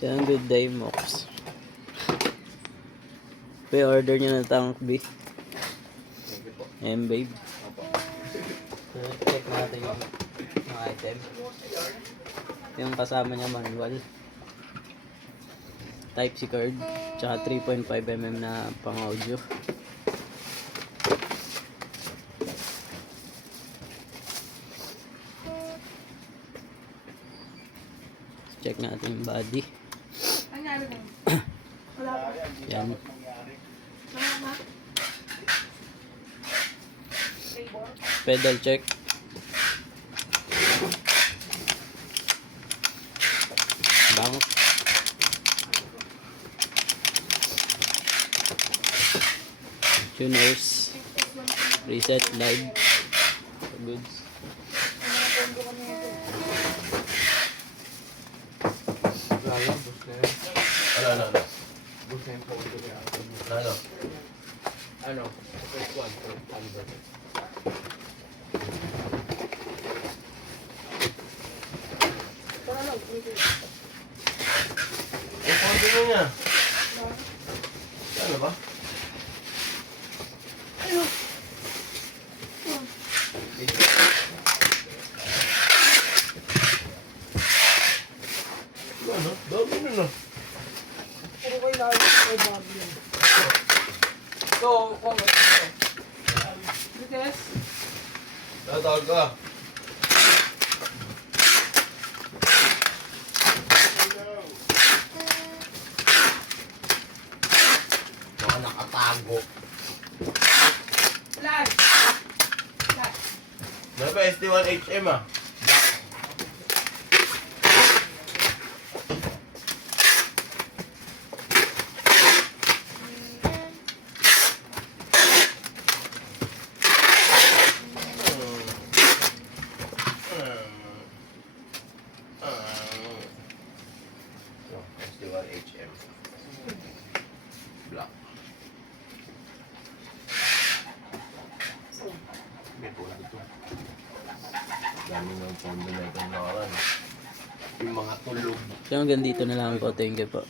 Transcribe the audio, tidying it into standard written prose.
So, good day, Mox. Pre-order nyo na tank B. Thank you po. Babe. Opo. So, check natin yung mga item. Yung kasama niya manual. Type-C card. Tsaka 3.5mm na pang audio. Check natin yung body. Yan. Pedal check. Bank. Tuners. Reset live. Goods. Lalo, bus na yun. Ano? Bus na yung phone ko niya. Ano? Ano? First one. Albert. Ang konti mo niya. Ano ba? Ano? Dami na na. Puro kayo lalo kay Bobby yan. So, kung Lucas, Tatawag ka. Mga nakatago. Lad! Ano ba SD1HM ah? SD1HM. Black. May po ito. Dami ng combination na karan. Yung mga tulog. So, hanggang dito na lang po. Thank you po.